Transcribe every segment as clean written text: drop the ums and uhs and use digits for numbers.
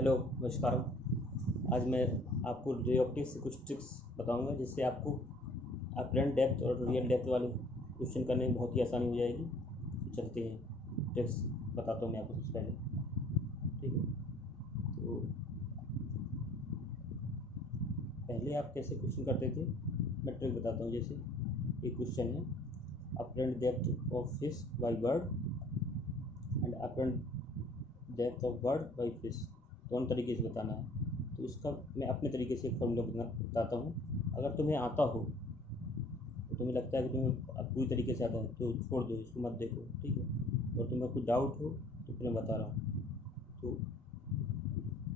Hello, नमस्कार। आज मैं आपको रे ऑप्टिक्स से कुछ ट्रिक्स बताऊंगा जिससे आपको अपरेंट डेप्थ और रियल डेप्थ वाले क्वेश्चन करने में बहुत ही आसानी हो जाएगी। तो चलते हैं, ट्रिक्स बताता हूँ मैं आपको सबसे पहले। ठीक है, तो पहले आप कैसे क्वेश्चन करते थे मैं ट्रिक बताता हूँ। जैसे एक क्वेश्चन है, apparent depth of fish by bird and apparent depth of bird by fish, दोनों तरीके से बताना है। तो इसका मैं अपने तरीके से एक फॉर्मूला बताता हूँ। अगर तुम्हें आता हो तो तुम्हें लगता है कि तुम्हें पूरी तरीके से आता है तो छोड़ दो, इसको मत देखो, ठीक है। और तुम्हें कुछ डाउट हो तो फिर मैं बता रहा हूँ। तो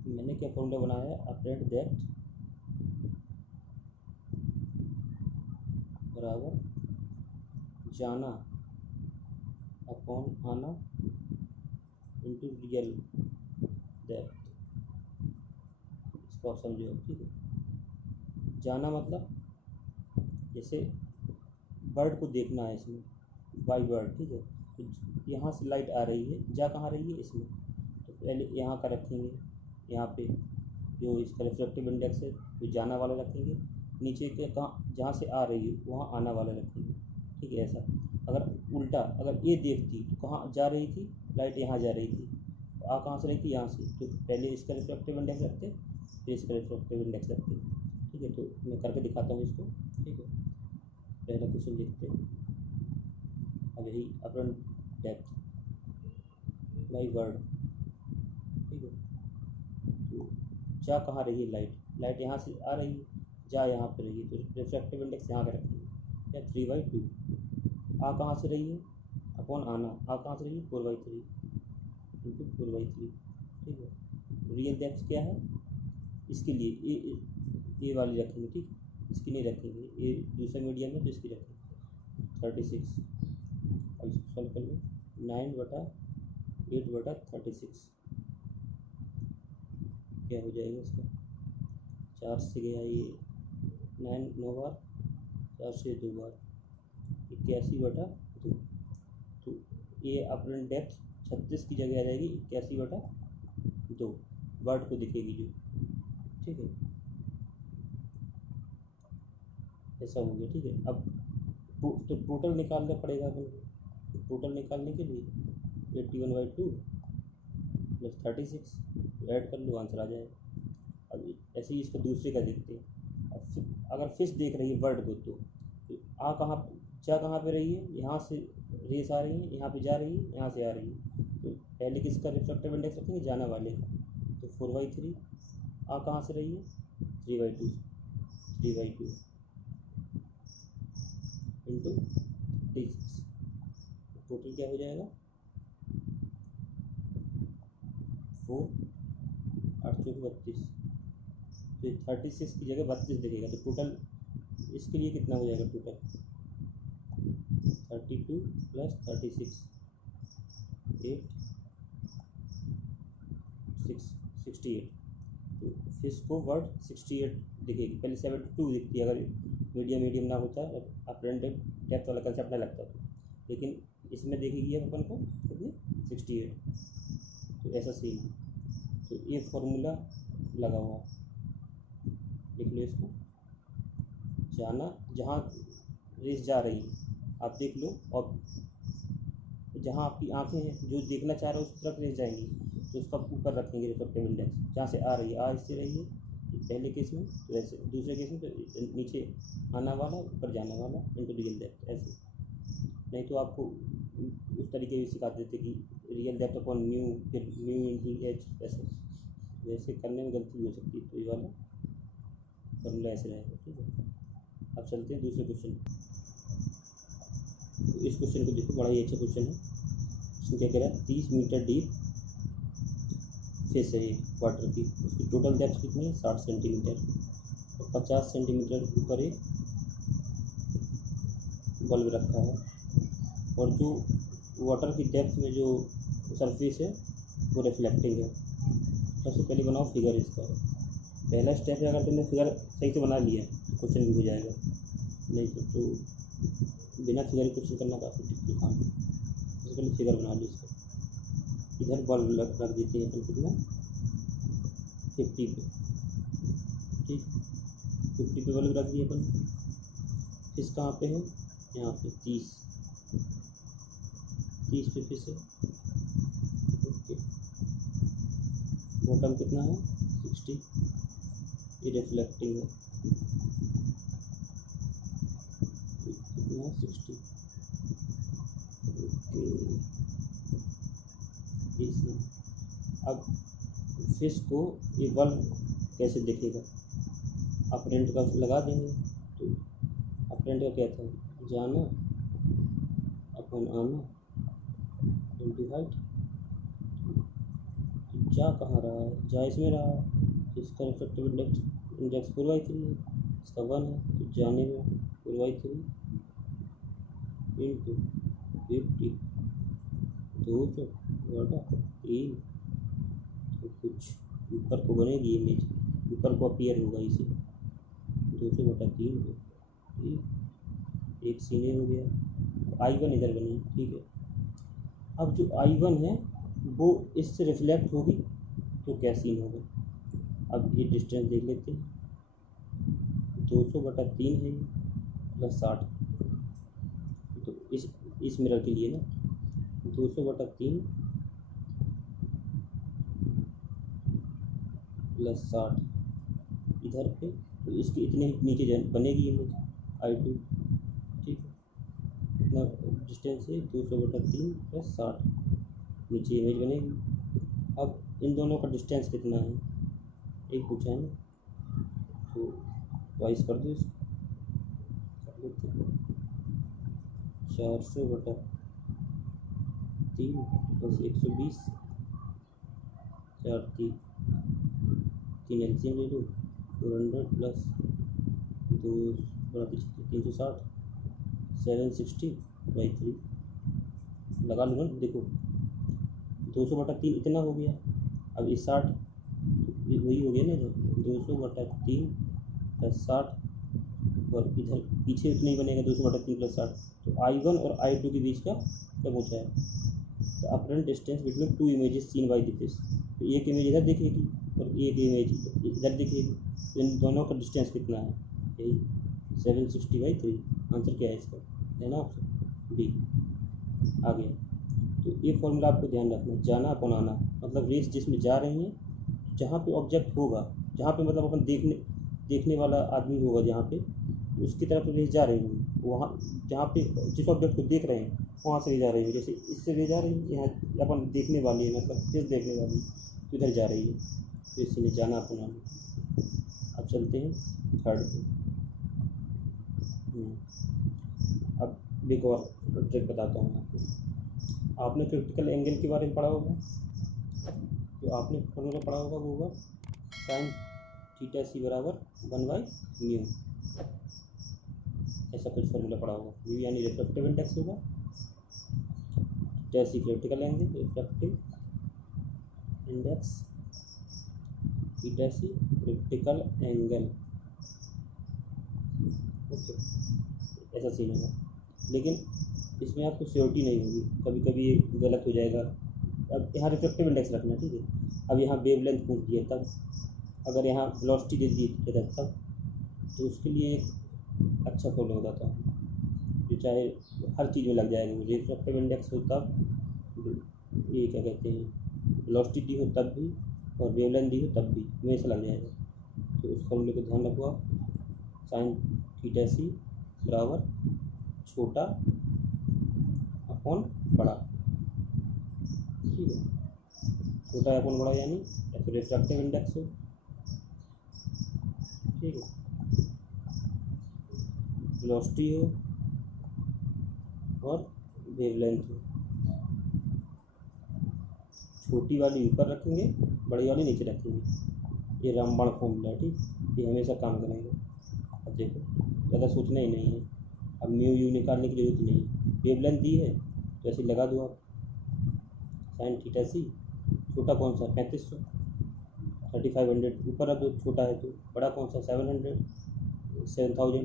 मैंने क्या फॉर्मूला बनाया है, अपरेंट डेप्थ बराबर जाना अपॉन आना इंटू रियल डेप्थ। इसको आप समझो, ठीक है। जाना मतलब जैसे बर्ड को देखना है इसमें, बाई बर्ड, ठीक है। तो यहाँ से लाइट आ रही है, जा कहाँ रही है इसमें, तो पहले यहाँ का रखेंगे, यहाँ पे जो इसका रिफ्लेक्टिव इंडेक्स है तो जाना वाला रखेंगे। नीचे के कहाँ जहाँ से आ रही है वहाँ आना वाला रखेंगे, ठीक है। ऐसा अगर उल्टा अगर ये देखती तो कहाँ जा रही थी लाइट, यहाँ जा रही थी, तो आ कहाँ से रही थी, यहाँ से। तो पहले इसका रिफ्लेक्टिव इंडेक्स रखते फिर इसका रिफ्लेक्टिव इंडेक्स रखते, ठीक है। तो मैं करके दिखाता हूँ इसको, ठीक है। पहला क्वेश्चन लिखते हैं, अब यही अपरेंट डेप्थ बाई वर्ड, ठीक है। तो जा कहाँ रही है लाइट यहाँ से आ रही है, जा यहाँ पे रही है, तो रिफ्रैक्टिव इंडेक्स यहाँ का रखेंगे, या 3/2। आ कहाँ से रही है अपॉन आना, आ कहाँ से रही है 4/3 इंटू 4/3, ठीक है। रियल डेप्थ क्या है इसके लिए, ए वाली रखेंगे, ठीक। इसकी नहीं रखेंगे, ये दूसरा मीडियम है तो इसकी रखेंगे 36। अब इसको सॉल्व कर लो, 9/8/36 क्या हो जाएगा इसका। 4 से गया ये 9 बार, 4 से 2 बार, 81/2। तो ये अपरेंट डेप्थ 36 की जगह आ जाएगी 81/2, वर्ड को दिखेगी जो, ठीक है। ऐसा हो गया, ठीक है। अब तो टोटल निकालना पड़ेगा अपन को। टोटल निकालने के लिए 81/2 प्लस 36 ऐड कर लो, आंसर आ जाएगा। अब ऐसे ही इसको दूसरे का देखते हैं। अब अगर फिश देख रही है बर्ड को, तो आ कहाँ जा कहाँ पे रही है, यहाँ से रेस आ रही है, यहाँ पे जा रही है, यहाँ से आ रही है। तो पहले किसका रिफ्लेक्टिव इंडेक्स रखेंगे, जाना वाले का। तो 4/3 आ कहाँ से रही है 3/2 इंटू 36, टोटल क्या हो जाएगा 4 8 चौक 32। तो 36 की जगह 32 दिखेगा, तो टोटल इसके लिए कितना हो जाएगा, टोटल 32 प्लस 36 8 68। तो फिश को वर्ड 68 दिखेगी, पहले 72 दिखती है अगर मीडियम ना होता, अपरेंट डेप्थ वाला कंसेप्ट नहीं लगता तो। लेकिन इसमें देखेगी अब अपन को कितनी 68। तो ऐसा सेम है, तो ये फॉर्मूला लगा हुआ, लिख लो इसको। जाना जहाँ रेस जा रही है आप देख लो, और जहाँ आपकी आंखें हैं जो देखना चाह रहे हो उस तरफ रेस जाएंगी, तो उसका ऊपर रखेंगे रिफ्लेक्टिव इंडेक्स, जहाँ से आ रही है, आ इससे रही है पहले केस में, तो ऐसे दूसरे केस में तो नीचे आना वाला ऊपर जाना वाला इंटू रियल डेप्थ, ऐसे। नहीं तो आपको उस तरीके भी सिखा देते कि रियल डेप्थ अपॉन म्यू, फिर म्यू इंटू एच, ऐसे वैसे करने में गलती भी हो सकती है। तो ये वाला फॉर्मूला ऐसे रहेगा, ठीक है। अब चलते हैं दूसरे क्वेश्चन। तो इस क्वेश्चन को देखो, बड़ा ही अच्छा क्वेश्चन है। इसमें क्या कह रहा है, 30 मीटर डीप फिश है वाटर की, उसकी टोटल डेप्थ कितनी है 60 सेंटीमीटर, और 50 सेंटीमीटर ऊपर एक बल्ब रखा है, और जो वाटर की डेप्थ में जो सरफेस है वो रिफ्लेक्टिंग है। सबसे पहले बनाओ फिगर इसका। पहला स्टेप है, अगर तुमने फिगर सही से बना लिया तो क्वेश्चन भी हो जाएगा, नहीं तो बिना फिगर क्वेश्चन करना काफ़ी टिपिकल काम है। सबसे पहले फिगर बना लो इसका। इधर बल्ब रख देते हैं अपन, कितना 50 पे, ठीक, 50 पे वैल्यू रख दी अपन। फिश कहाँ पे है, यहाँ पे 30 पे फिश है। ओके, बॉटम कितना है 60, ये रिफ्लेक्टिंग है, कितना है 60। ओके, इसी अब फिश को ये बल्ब कैसे दिखेगा, अपरेंट का लगा देंगे। तो अपरेंट का क्या था, जाना अपन आना डिवाइड, जा कहाँ रहा है, जा इसमें रहा है, इसका रिफ्लेक्टिव इंडेक्स 4/3 है, इसका 1 है, तो जाने में 4/3 इंटू 50 2/3, तो कुछ ऊपर को बनेगी इमेज, ऊपर को अपीयर होगा इसे 200/3 पे, ठीक, एक सीने हो गया। I1 इधर बनी, ठीक है। अब जो I1 है वो इससे रिफ्लेक्ट होगी तो क्या सीन होगा, अब ये डिस्टेंस देख लेते हैं, 200/3 है प्लस 60, तो इस मिरर के लिए ना 200/3 प्लस 60 इधर पे, तो इसके इतने नीचे बनेगी इमेज I2, ठीक है। इतना डिस्टेंस है 200/3 प्लस 60, नीचे इमेज बनेगी। अब इन दोनों का डिस्टेंस कितना है, एक पूछा है ना, तो वाइस कर दो इसको, कर लेते हैं 400/3 प्लस 120, 4 3 एलसीएम ले लो, 400 प्लस 2 360, 760/3 लगा लो ना, देखो 200/3 इतना हो गया। अब इस 60 वही हो गया ना, इधर 200/3 प्लस 60 और इधर पीछे उतना ही बनेगा 200/3 प्लस 60, तो I1 और I2 के बीच का क्या पूछा है, तो apparent distance between two images seen by the fish, तो एक इमेज इधर दिखेगी और एक इमेज इधर दिखेगी, तो इन दोनों का डिस्टेंस कितना है, यही 760/3। आंसर क्या है इसका, है ना ऑप्शन डी। आ गया, तो ये फॉर्मूला आपको ध्यान रखना, जाना अपन आना, मतलब रेस जिसमें जा रही हैं, जहाँ पे ऑब्जेक्ट होगा, जहाँ पे मतलब अपन देखने वाला आदमी होगा, जहाँ पे उसकी तरफ रेस जा रही होगी, वहाँ जहाँ पे जिस ऑब्जेक्ट को देख रहे हैं वहाँ से ले जा रही है, जैसे इससे ले जा रही है, यहाँ अपन देखने वाली है, मतलब फिश देखने वाली तो इधर जा रही है, तो इसलिए जाना अपन आना। अब चलते हैं थर्ड पे। अब एक और ट्रिक बताता हूँ आपको। आपने क्रिटिकल एंगल के बारे में पढ़ा होगा, तो आपने फॉर्मूला पढ़ा होगा, वो होगा sin θc बराबर 1/μ, ऐसा कुछ फॉर्मूला पढ़ा होगा। म्यू यानी रिफ्रैक्टिव इंडेक्स होगा, θc critical angle, refractive index, θc critical angle, okay, ऐसा सीन होगा। लेकिन इसमें आपको श्योरिटी नहीं होगी, कभी कभी ये गलत हो जाएगा। अब यहाँ रिफ्रैक्टिव इंडेक्स रखना, ठीक है। अब यहाँ वेवलेंथ पूछ दिया तब, अगर यहाँ वेलोसिटी दे दी तब, तो उसके लिए एक अच्छा फॉलो होता था, जो चाहे हर चीज़ में लग जाएगा, रिफ्रैक्टिव इंडेक्स हो तब, ये क्या कहते हैं, वेलोसिटी दी हो तब भी, और वेवलेंथ दी हो तब भी, हमेशा लग जाएगा। तो उस फॉर्मूले को ध्यान रखो आप, sin θc बराबर छोटा अपॉन बड़ा, ठीक है। छोटा अपॉन बड़ा यानी या तो रिफ्रैक्टिव इंडेक्स हो, ठीक है, वेलोसिटी हो और वेवलेंथ हो। छोटी वाली ऊपर रखेंगे, बड़ी वाली नीचे रखेंगे, ये रामबाण फॉर्मूला है, ठीक, ये हमेशा काम करेगा। अब देखो ज़्यादा सोचना ही नहीं है, अब म्यू यू निकालने की जरूरत नहीं है, वेवलेंथ दी है तो ऐसे लगा दो आप, sin θc छोटा कौन सा 3500, 3500 ऊपर रख दो, छोटा है तो, बड़ा कौन सा 7000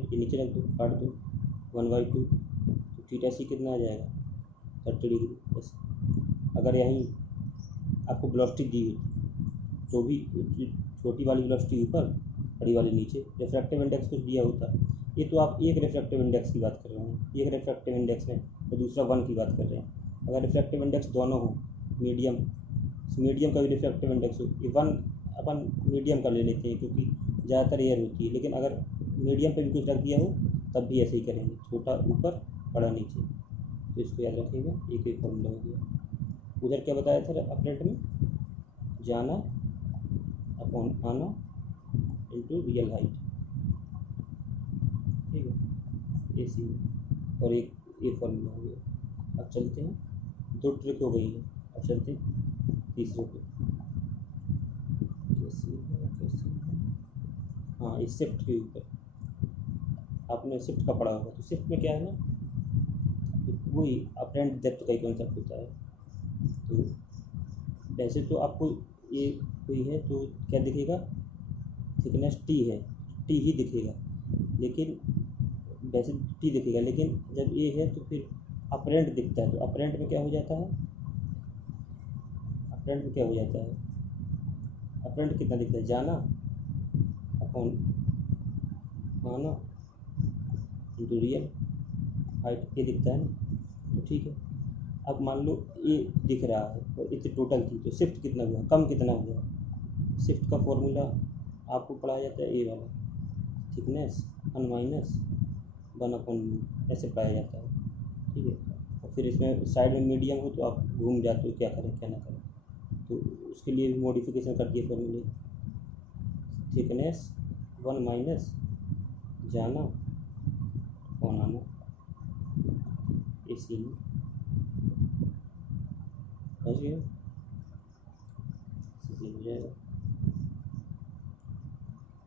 ये नीचे रख दो, काट दो 1/2, तो θc कितना आ जाएगा 30 डिग्री। बस अगर यहीं आपको वेलोसिटी दी हुई तो भी छोटी वाली वेलोसिटी ऊपर, बड़ी वाली नीचे। रिफ्रैक्टिव इंडेक्स कुछ दिया होता। ये तो आप एक रिफ्रैक्टिव इंडेक्स की बात कर रहे हैं, एक रिफ्रैक्टिव इंडेक्स में, और दूसरा 1 की बात कर रहे हैं। अगर रिफ्रैक्टिव इंडेक्स दोनों हो, मीडियम का भी रिफ्रैक्टिव इंडेक्स हो, ये 1 अपन मीडियम का ले लेते हैं क्योंकि ज़्यादातर एयर होती है, लेकिन अगर मीडियम पे भी कुछ रख दिया हो तब भी ऐसे ही करेंगे, छोटा ऊपर बड़ा नीचे। तो इसको याद रखिएगा, एक फॉर्मूला हो गया। उधर क्या बताया था अपडेट में, जाना अपॉन आना इंटू रियल हाइट, ठीक है, AC में। और एक फॉर्मूला हो गया। अब चलते हैं, 2 ट्रिक हो गई है, अब चलते हैं तीसरे पे। कैसे हाँ, इस शिफ्ट के ऊपर आपने शिफ्ट का पढ़ा होगा। तो शिफ्ट में क्या है ना, वही अपरेंट डेप्थ का ही कॉन्सेप्ट होता है। तो वैसे तो आपको ये कोई है तो क्या दिखेगा, थिकनेस T है, T ही दिखेगा, लेकिन वैसे T दिखेगा, लेकिन जब ये है तो फिर अपरेंट दिखता है। तो अपरेंट में क्या हो जाता है, अपरेंट में क्या हो जाता है, अपरेंट कितना दिखता है, जाना अपॉन आना इंटू रियल हाइट, ये दिखता है ना। तो ठीक है, अब मान लो ये दिख रहा है और इतनी टोटल थी, तो शिफ्ट कितना हुआ, कम कितना हुआ। शिफ्ट का फॉर्मूला आपको पढ़ाया जाता है, ए वाला, थिकनेस 1 माइनस 1 अपॉन, ऐसे पढ़ाया जाता है, ठीक है। और फिर इसमें साइड में मीडियम हो तो आप घूम जाते हो, क्या करें क्या ना करें, तो उसके लिए भी मॉडिफिकेशन कर दिए फॉर्मूले। थिकनेस 1 माइनस जाना अपॉन आना, AC में, समझ गए, हो जाएगा।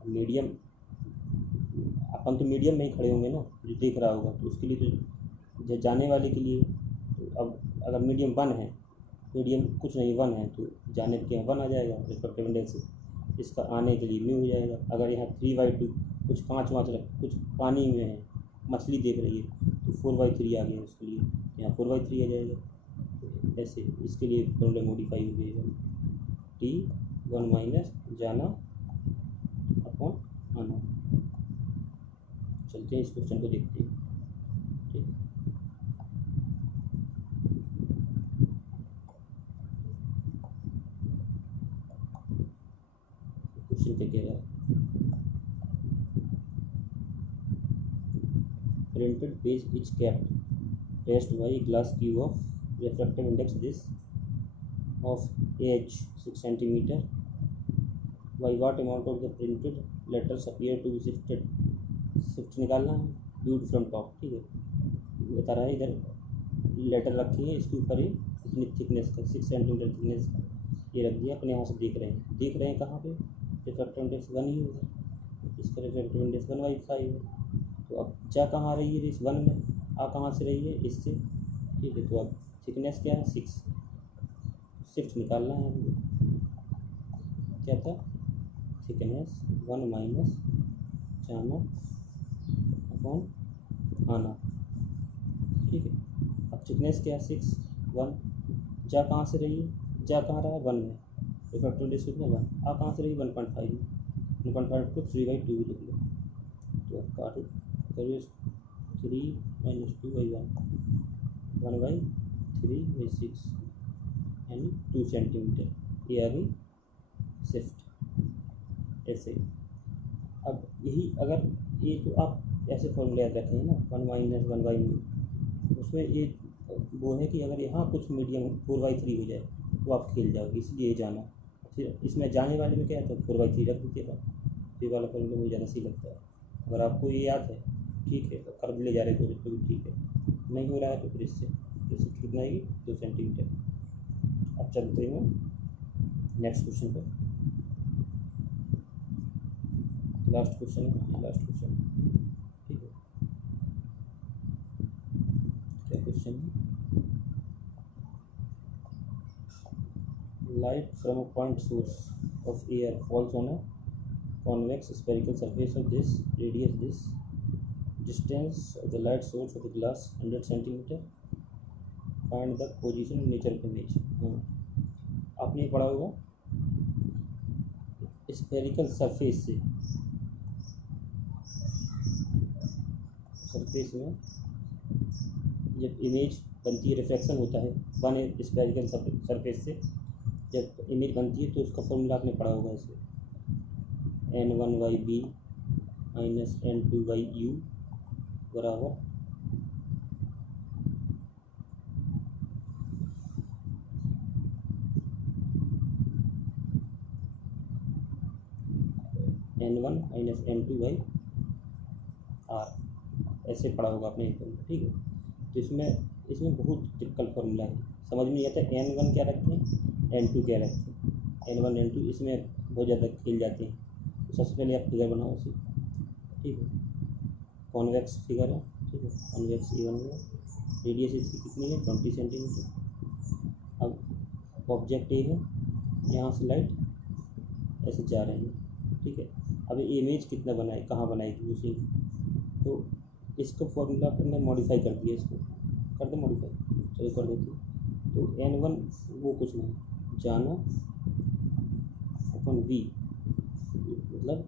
मीडियम, अपन तो मीडियम में ही खड़े होंगे ना, जो देख रहा होगा, तो उसके लिए तो जो जाने वाले के लिए, तो अब अगर मीडियम 1 है, मीडियम कुछ नहीं 1 है, तो जाने के 1 आ जाएगा रिफ्रैक्टिव इंडेक्स, इसका आने के लिए म्यू हो जाएगा। अगर यहाँ 3/2 कुछ कांच वाँच कुछ पानी में है, मछली देख रही है, तो 4/3 आ गया, उसके लिए यहाँ 4/3 आ जाएगा। तो ऐसे इसके लिए फॉर्मूला मॉडिफाई हो जाएगा, T 1 माइनस जाना अपॉन आना। चलते हैं इस क्वेश्चन को देखते हैं, ठीक है। क्वेश्चन क्या कह रहा है, printed page is kept test by glass cube of refractive index this of age 6 centimeter by what amount of the printed letters appear to be shifted, shift निकालना है, viewed from top, ठीक है। बता रहा है इधर लेटर रखी है, इसके ऊपर ही इतनी थिकनेस का 6 सेंटीमीटर थिकनेस का ये रख दिया, अपने यहाँ से देख रहे हैं कहाँ पे, रिफ्रैक्टिव इंडेक्स 1 ही होगा, इसका रिफ्रैक्टिव इंडेक्स 1/5 है। तो अब जा कहाँ आ रही है, इस 1 में, आ कहाँ से रही है, इससे, ठीक है। तो अब थिकनेस क्या है, 6, शिफ्ट निकालना है, क्या था, थिकनेस 1 माइनस जाना अपॉन आना, ठीक है। अब थिकनेस क्या है, 6 1, जा कहाँ से रही है, जा कहाँ रहा है 1 में, रिफ्रैक्टिव इंडेक्स कितना 1, आ कहाँ से रही 1.5 में, 1.5 को 3/2 लिख लो। तो अब काटो, करिए 3 - 2/1, 1/3/6 यानी 2 सेंटीमीटर, ये आ गई शिफ्ट, ऐसे। अब यही अगर ये तो आप ऐसे फॉर्मूले याद रखें ना, 1 माइनस 1/, उसमें ये वो है कि अगर यहाँ कुछ मीडियम 4/3 हो जाए तो आप खेल जाओगे, इसलिए जाना। फिर इसमें जाने वाले में क्या है, तो 4/3 रख दीजिएगा, ये वाला फॉर्मूला मुझे ज़्यादा सही लगता है। अगर आपको ये याद है ठीक है, तो कर ले जा रहे हो तो भी ठीक है, नहीं हो रहा है तो फिर इससे कितना आएगी 2 सेंटीमीटर। अब चलते हैं नेक्स्ट क्वेश्चन पर, लास्ट क्वेश्चन है, लास्ट क्वेश्चन, ठीक है। क्या क्वेश्चन है, light from a point source of air falls on a convex spherical surface of this radius this distance of the light source of the glass 100 centimeter, find the position of nature of image। हाँ, आपने पढ़ा होगा spherical surface से, surface में जब image बनती है, reflection होता है वन स्फेरिकल सरफेस से जब इमेज बनती है तो उसका फॉर्मूला आपने पढ़ा होगा इसे, n1/b माइनस n2/u बराबर n1 माइनस n2/r, ऐसे पढ़ा होगा आपने एक फॉर्मूला, ठीक है। तो इसमें बहुत टिपिकल फॉर्मूला है, समझ में नहीं आता n1 क्या रखें, n2 क्या रखें, n1 n2 इसमें बहुत ज़्यादा खेल जाते हैं। तो सबसे पहले आप फिगर बनाओ इसे, ठीक है, कॉन्वेक्स फिगर है, ठीक है, कॉन्वेक्स A1 में रेडियस इसकी कितनी है 20 सेंटीमीटर। अब ऑब्जेक्ट ए है, यहाँ से लाइट ऐसे जा रही है, ठीक है। अब ये इमेज कितना बनाए, कहाँ बनाएगी उसे, तो इसको फॉर्मूला अपने मॉडिफाई कर दिया, इसको कर दे मॉडिफाई, चलो कर देते हैं। तो n1 वो कुछ नहीं, जाना अपन v मतलब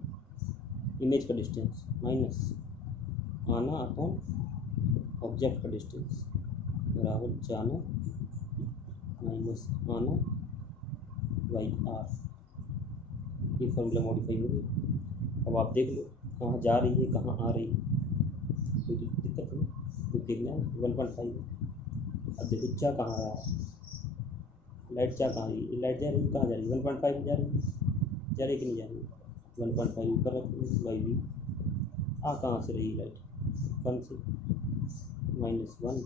इमेज का डिस्टेंस माइनस आना अपॉन ऑब्जेक्ट का डिस्टेंस बराबर जाना माइनस आना बाई आर, ये फॉर्मूला मॉडिफाई हो गया। अब आप देख लो कहाँ जा रही है कहाँ आ रही है, कोई दिक्कत नहीं, तो देखना है 1.5। अब देखो जा कहाँ रहा है, लाइट जा कहाँ रही है, लाइट जा रही है कहाँ जा रही है 1.5 जा रही है, जा रही कि नहीं जा रही है 1.5 ऊपर रख बाई वी। आ कहाँ से रही लाइट 1 से, -1,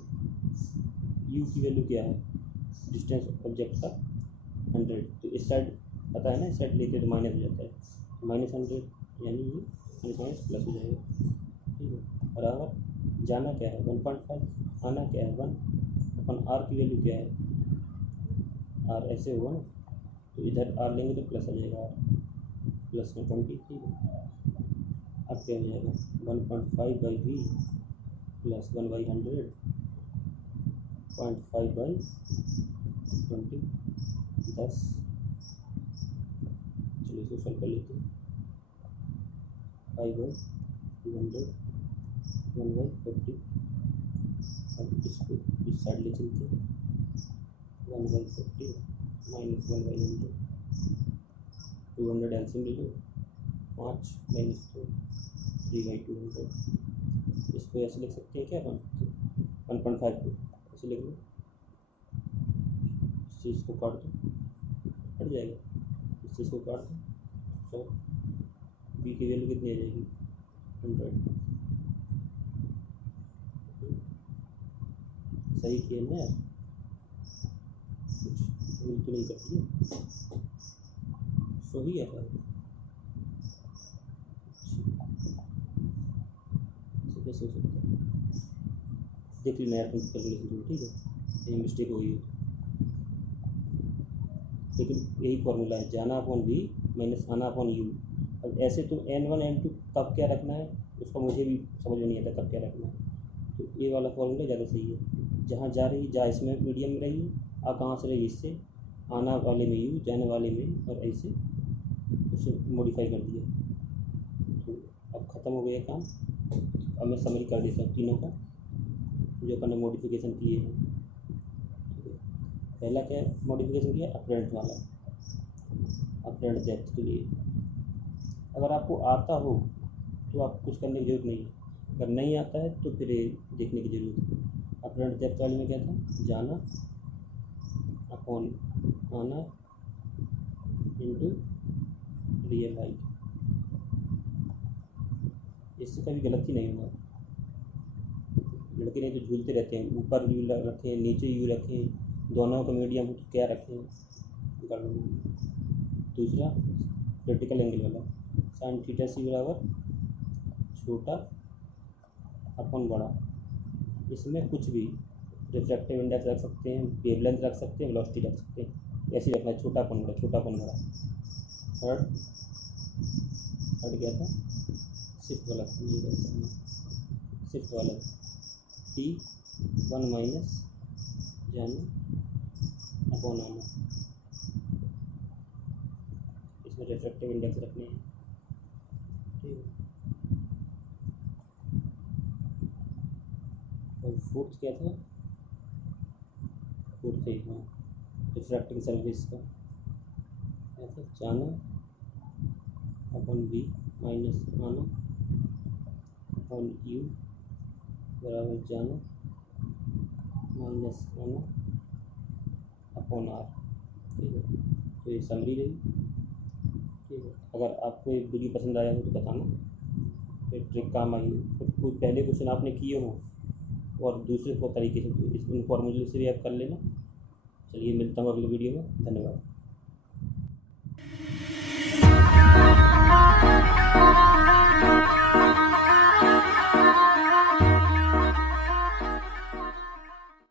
यू की वैल्यू क्या है, डिस्टेंस ऑब्जेक्ट का 100, तो इस साइड पता है ना, इस साइड लेते तो माइनस हो जाता है, -100 यानी ये माइनस प्लस हो जाएगा, ठीक है। बराबर जाना क्या है 1.5, आना क्या है 1, अपन आर की वैल्यू क्या है, आर ऐसे होगा ना, तो इधर आर लेंगे तो प्लस आ जाएगा, आर प्लस में 20, ठीक है। अब क्या हो जाएगा 1.5/v प्लस 1/100 0.5/20, 10। चलिए इसको सॉल्व कर लेते हैं, 5/200 1/50। अब इसको इस साइड ले चलते हैं, 1/50 माइनस 1/100, 200 एलसीएम ले लो, 5 माइनस 2 3/200। इसको ऐसे लिख सकते हैं क्या अपन 1.5 को ऐसे लिख लो, इस चीज़ को काट दो हट जाएगा, इस चीज़ को काट दो, तो बी की वैल्यू कितनी आ जाएगी 100। सही किया ना यार, कुछ भूल तो नहीं करती है, सही है सर, कैसे हो सकता है, देख लेना यार कैलकुलेशन, ठीक है, कहीं मिस्टेक हो गई है, लेकिन यही फॉर्मूला है, जाना अपॉन v माइनस आना अपॉन u। अब ऐसे तो n1 n2 कब क्या रखना है उसका मुझे भी समझ में नहीं आता कब क्या रखना है, तो ये वाला फॉर्मूला ज़्यादा सही है, जहाँ जा रही जा इसमें मीडियम में रही, आ कहाँ से रही इससे, आना वाले में u जाने वाले में, और ऐसे उसे मॉडिफाई कर दिया, तो अब ख़त्म हो गया काम। अब मैं समरी कर देता हूँ तीनों का जो अपन ने मॉडिफिकेशन किए हैं। पहला क्या मॉडिफिकेशन किया, अपरेंट वाला, अपरेंट डेप्थ के लिए, अगर आपको आता हो तो आप कुछ करने की जरूरत नहीं है, अगर नहीं आता है तो फिर देखने की ज़रूरत है। अपरेंट डेप्थ वाले में क्या था, जाना अपॉन आना इंटू रियल हाइट, इससे कभी गलती नहीं होगा, लड़के नहीं तो झूलते रहते हैं, ऊपर यू रखें नीचे यू रखें, दोनों का मीडियम हो तो क्या रखें, दूसरा क्रिटिकल एंगल वाला, साइन थीटा सी बराबर छोटा अपन बड़ा, इसमें कुछ भी रिफ्रैक्टिव इंडेक्स रख सकते हैं, वेवलेंथ रख सकते हैं, वेलोसिटी रख सकते हैं, ऐसे रखना है छोटा अपन बड़ा, छोटा अपन बड़ा। थर्ड क्या था, शिफ्ट वाला, शिफ्ट वाला T1 माइनस जाना अपॉन आना, इसमें इसमें रिफ्रैक्टिव इंडेक्स रखने हैं, ठीक है। और फोर्थ क्या था, फोर्थ है हाँ रिफ्रैक्टिंग सर्विस का क्या था, जाना अपन बी माइनस आना अपन यू बराबर जाना माइनस आना अपॉन आर, ठीक है। तो ये समरी रही, ठीक है। अगर आपको ये वीडियो पसंद आया हो तो बताना, फिर ट्रिक काम आई हो, पहले क्वेश्चन आपने किए हों और दूसरे को तरीके से तो इन फॉर्मूले से भी आप कर लेना। चलिए मिलता हूँ अगले वीडियो में, धन्यवाद।